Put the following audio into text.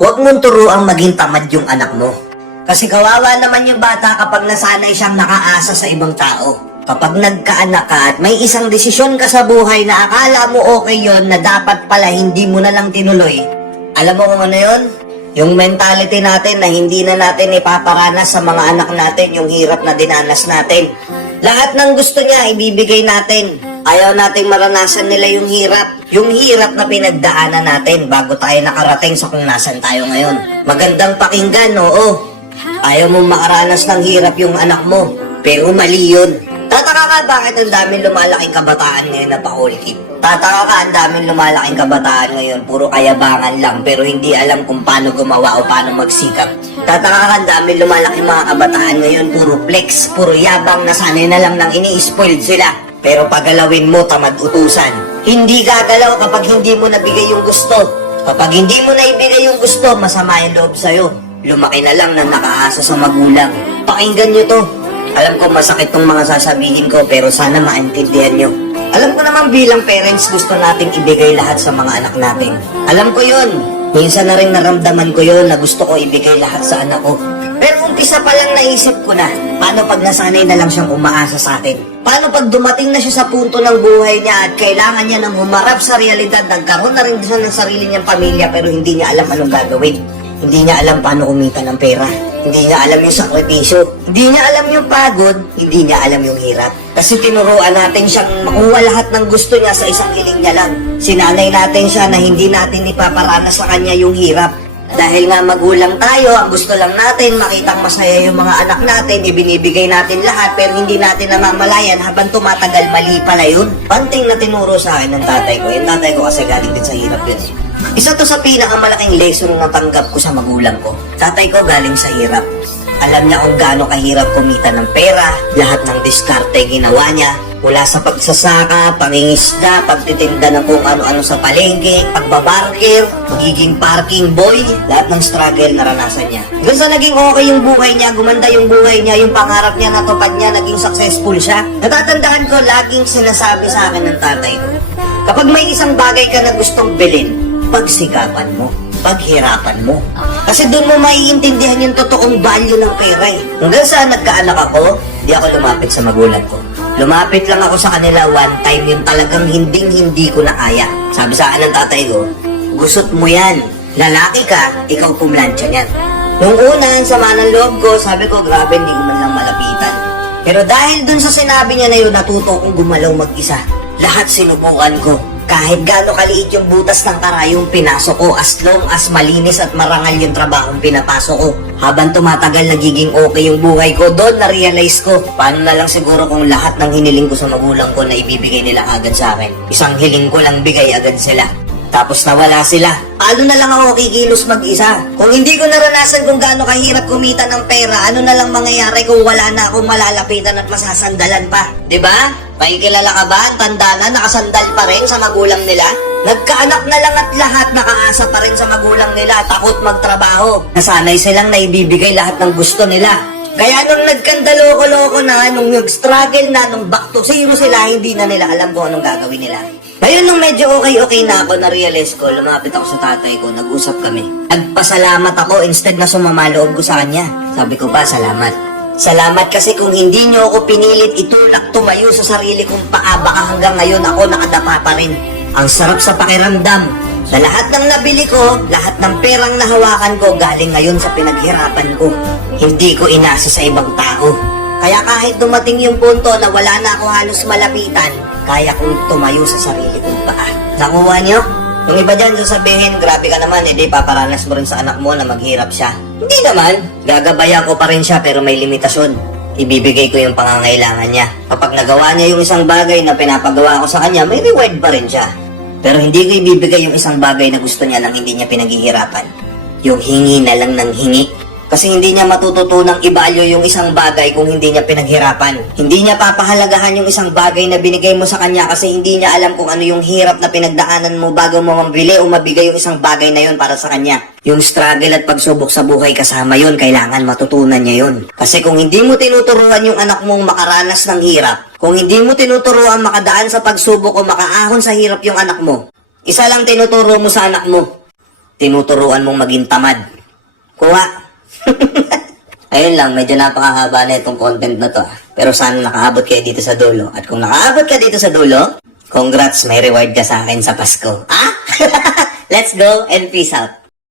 Huwag mong turuang maging tamad yung anak mo. Kasi kawawa naman yung bata kapag nasanay siyang nakaasa sa ibang tao. Kapag nagkaanak ka at may isang desisyon ka sa buhay na akala mo okay yon na dapat pala hindi mo na lang tinuloy. Alam mo kung ano yun? Yung mentality natin na hindi na natin ipaparanas sa mga anak natin yung hirap na dinanas natin. Lahat ng gusto niya ibibigay natin. Ayaw nating maranasan nila yung hirap. Yung hirap na pinagdaanan natin bago tayo nakarating sa kung nasan tayo ngayon. Magandang pakinggan, oo. Ayaw mong makaranas ng hirap yung anak mo. Pero mali yun. Tataka ka bakit ang daming lumalaking kabataan ngayon na paulit? Tataka ka ang daming lumalaking kabataan ngayon puro kayabangan lang pero hindi alam kung paano gumawa o paano magsikap. Tataka ka ang daming lumalaking mga kabataan ngayon puro flex, puro yabang na sanay na lang nang ini-spoiled sila. Pero paggalawin mo tamad utusan. Hindi gagalaw kapag hindi mo nabigay yung gusto. Kapag hindi mo naibigay yung gusto, masama yung loob sa'yo. Lumaki na lang na nakaasa sa magulang. Pakinggan nyo to. Alam ko masakit tong mga sasabihin ko pero sana maintindihan nyo. Alam ko naman bilang parents gusto nating ibigay lahat sa mga anak natin. Alam ko yun. Minsan na rin naramdaman ko yun na gusto ko ibigay lahat sa anak ko. Pero umpisa pa lang naisip ko na, paano pag nasanay na lang siyang umaasa sa atin? Paano pag dumating na siya sa punto ng buhay niya at kailangan niya nang humarap sa realidad, nagkaroon na rin siya ng sarili niyang pamilya pero hindi niya alam anong gagawin. Hindi niya alam paano kumita ng pera. Hindi niya alam yung sakripisyo. Hindi niya alam yung pagod. Hindi niya alam yung hirap. Kasi tinuruan natin siyang makuha lahat ng gusto niya sa isang hiling niya lang. Sinanay natin siya na hindi natin ipaparanas sa kanya yung hirap. Dahil nga magulang tayo, ang gusto lang natin, makitang masaya yung mga anak natin, ibinibigay natin lahat, pero hindi natin namamalayan habang tumatagal, mali pala yun. Panting na tinuro sa akin ng tatay ko. Yung tatay ko kasi galing din sa hirap yun. Isa to sa pinakamalaking lesson na natanggap ko sa magulang ko. Tatay ko galing sa hirap. Alam niya kung gaano kahirap kumita ng pera, lahat ng diskarte ginawa niya. Mula sa pagsasaka, pangingisda, pagtitinda ng kung ano-ano sa palengke, pagbabarker, magiging parking boy, lahat ng struggle naranasan niya. Hanggang sa naging okay yung buhay niya, gumanda yung buhay niya, yung pangarap niya, natupad niya, naging successful siya. Natatandaan ko, laging sinasabi sa akin ng tatay ko, kapag may isang bagay ka na gustong bilhin, pagsikapan mo, paghirapan mo. Kasi doon mo maiintindihan yung totoong value ng pera eh. Hanggang sa nagkaanak ako, di ako lumapit sa magulang ko. Lumapit lang ako sa kanila one time yung talagang hindi ko na kaya. Sabi sa akin ng tatay ko, gusot mo yan. Lalaki ka, ikaw pumlansya niyan. Nung una, sama ng loob ko, sabi ko, grabe, hindi ko man lang malapitan. Pero dahil dun sa sinabi niya na yun, natuto kong gumalaw mag-isa. Lahat sinubukan ko. Kahit gaano kaliit yung butas ng karayong pinasok ko, as long as malinis at marangal yung trabahong pinapasok ko. Habang tumatagal nagiging okay yung buhay ko, doon na-realize ko, paano na lang siguro kung lahat ng hiniling ko sa magulang ko na ibibigay nila agad sa akin. Isang hiling ko lang bigay agad sila. Tapos nawala sila. Paano na lang ako kikilos mag-isa? Kung hindi ko naranasan kung gaano kahirap kumita ng pera, ano na lang mangyayari kung wala na akong malalapitan at masasandalan pa? 'Di ba? Pakikilala ka ba? Tanda na, nakasandal pa rin sa magulang nila? Nagkaanak na lang at lahat nakaasa pa rin sa magulang nila, takot magtrabaho. Nasanay silang naibibigay lahat ng gusto nila. Kaya nung nagkandaloko-loko na, nung nag-struggle na, nung back to zero sila, hindi na nila alam kung anong gagawin nila. Ngayon nung medyo okay na ako, na-realize ko, lumapit ako sa tatay ko, nag-usap kami. Nagpasalamat ako instead na sumamaloob ko sa kanya. Sabi ko ba, salamat. Salamat kasi kung hindi nyo ako pinilit itulak tumayo sa sarili kong paa, baka hanggang ngayon ako nakadapa pa rin. Ang sarap sa pakiramdam. Na lahat ng nabili ko, lahat ng perang nahawakan ko, galing ngayon sa pinaghirapan ko. Hindi ko inasa sa ibang tao. Kaya kahit dumating yung punto na wala na ako halos malapitan, kaya kong tumayo sa sarili kong paa. Nakuha nyo? Yung iba dyan sasabihin, grabe ka naman, hindi paparanas mo rin sa anak mo na maghirap siya. Hindi naman. Gagabayan ko pa rin siya pero may limitasyon. Ibibigay ko yung pangangailangan niya. Kapag nagawa niya yung isang bagay na pinapagawa ko sa kanya, may reward pa rin siya. Pero hindi ko ibibigay yung isang bagay na gusto niya nang hindi niya pinaghihirapan. Yung hingi na lang ng hingi. Kasi hindi niya matututunang i-value yung isang bagay kung hindi niya pinaghirapan. Hindi niya papahalagahan yung isang bagay na binigay mo sa kanya kasi hindi niya alam kung ano yung hirap na pinagdaanan mo bago mo mabili o mabigay yung isang bagay na yun para sa kanya. Yung struggle at pagsubok sa buhay kasama yun, kailangan matutunan niya yun. Kasi kung hindi mo tinuturuan yung anak mong makaranas ng hirap, kung hindi mo tinuturuan makadaan sa pagsubok o makaahon sa hirap yung anak mo, isa lang tinuturo mo sa anak mo, tinuturuan mong maging tamad. Kuha. Ayun lang, medyo napakahaba na itong content na to. Pero sana nakaabot kayo dito sa dulo. At kung nakaabot ka dito sa dulo, congrats, may reward ka sa akin sa Pasko. Ah? Let's go and peace out.